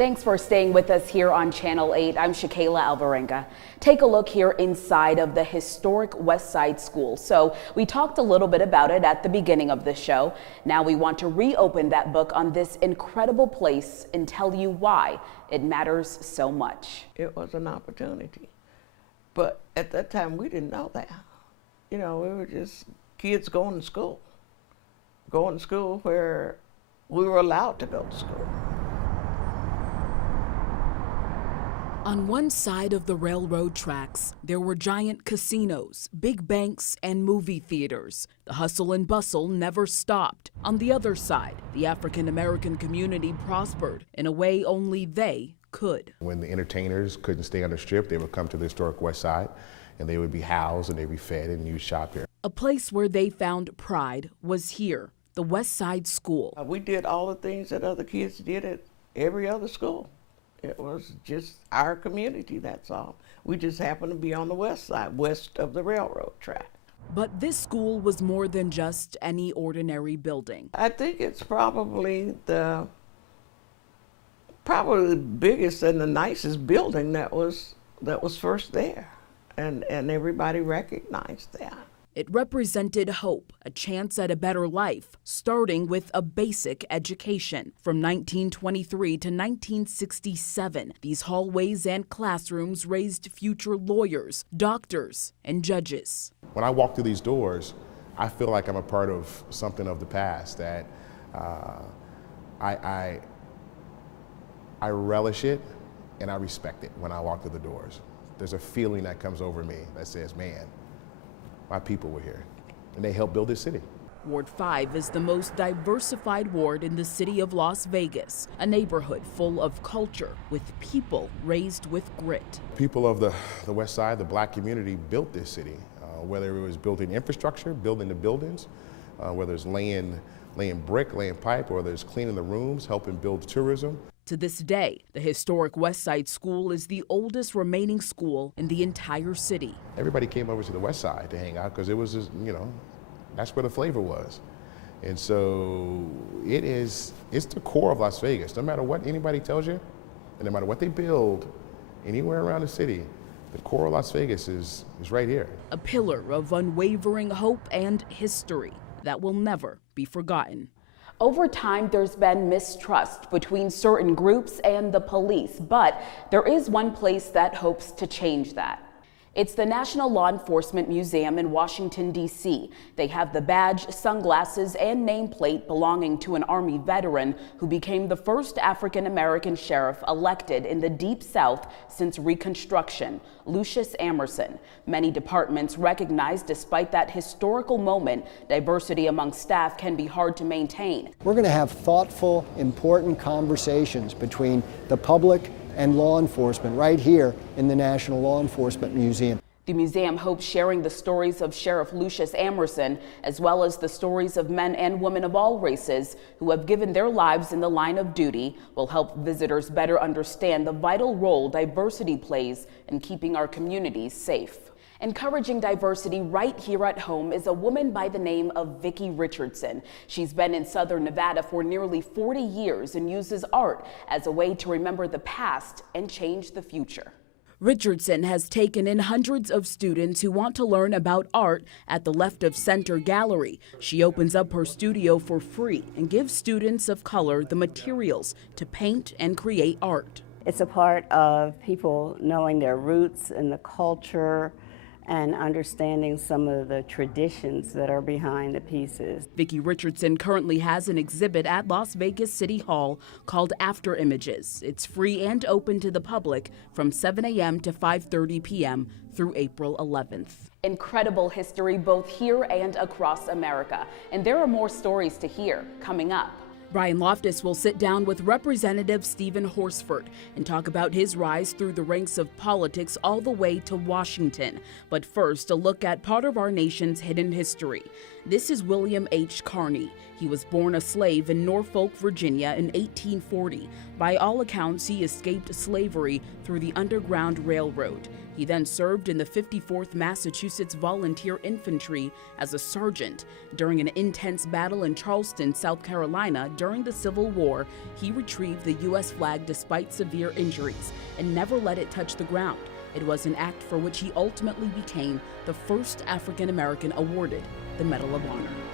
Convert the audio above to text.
Thanks for staying with us here on Channel 8. I'm Shakayla Alvarenga. Take a look here inside of the historic West Side School. So we talked a little bit about it at the beginning of the show. Now we want to reopen that book on this incredible place and tell you why it matters so much. It was an opportunity, but at that time we didn't know that. You know, we were just kids going to school where we were allowed to go to school. On one side of the railroad tracks, there were giant casinos, big banks, and movie theaters. The hustle and bustle never stopped. On the other side, the African-American community prospered in a way only they could. When the entertainers couldn't stay on the strip, they would come to the historic West Side, and they would be housed and they'd be fed, and you'd shop here. A place where they found pride was here, the West Side School. We did all the things that other kids did at every other school. It was just our community, that's all. We just happened to be on the west side, west of the railroad track. But this school was more than just any ordinary building. I think it's probably the biggest and the nicest building that was first there, and everybody recognized that. It represented hope, a chance at a better life, starting with a basic education. From 1923 to 1967, these hallways and classrooms raised future lawyers, doctors, and judges. When I walk through these doors, I feel like I'm a part of something of the past, that I relish it and I respect it when I walk through the doors. There's a feeling that comes over me that says, man, my people were here, and they helped build this city. Ward 5 is the most diversified ward in the city of Las Vegas, a neighborhood full of culture with people raised with grit. People of the West Side, the black community, built this city, whether it was building infrastructure, building the buildings, whether it's laying brick, laying pipe, or whether it's cleaning the rooms, helping build tourism. To this day, the historic West Side School is the oldest remaining school in the entire city. Everybody came over to the West Side to hang out because it was just, you know, that's where the flavor was. And so it's the core of Las Vegas. No matter what anybody tells you, and no matter what they build anywhere around the city, the core of Las Vegas is right here. A pillar of unwavering hope and history that will never be forgotten. Over time, there's been mistrust between certain groups and the police, but there is one place that hopes to change that. It's the National Law Enforcement Museum in Washington, D.C. They have the badge, sunglasses, and nameplate belonging to an Army veteran who became the first African-American sheriff elected in the Deep South since Reconstruction, Lucius Amerson. Many departments recognize despite that historical moment, diversity among staff can be hard to maintain. We're going to have thoughtful, important conversations between the public and law enforcement right here in the National Law Enforcement Museum. The museum hopes sharing the stories of Sheriff Lucius Amerson, as well as the stories of men and women of all races who have given their lives in the line of duty, will help visitors better understand the vital role diversity plays in keeping our communities safe. Encouraging diversity right here at home is a woman by the name of Vicki Richardson. She's been in Southern Nevada for nearly 40 years and uses art as a way to remember the past and change the future. Richardson has taken in hundreds of students who want to learn about art at the Left of Center Gallery. She opens up her studio for free and gives students of color the materials to paint and create art. It's a part of people knowing their roots and the culture, and understanding some of the traditions that are behind the pieces. Vicki Richardson currently has an exhibit at Las Vegas City Hall called After Images. It's free and open to the public from 7 a.m. to 5:30 p.m. through April 11th. Incredible history both here and across America. And there are more stories to hear coming up. Brian Loftus will sit down with Representative Stephen Horsford and talk about his rise through the ranks of politics all the way to Washington. But first, a look at part of our nation's hidden history. This is William H. Carney. He was born a slave in Norfolk, Virginia in 1840. By all accounts, he escaped slavery through the Underground Railroad. He then served in the 54th Massachusetts Volunteer Infantry as a sergeant. During an intense battle in Charleston, South Carolina during the Civil War, he retrieved the U.S. flag despite severe injuries and never let it touch the ground. It was an act for which he ultimately became the first African American awarded the Medal of Honor.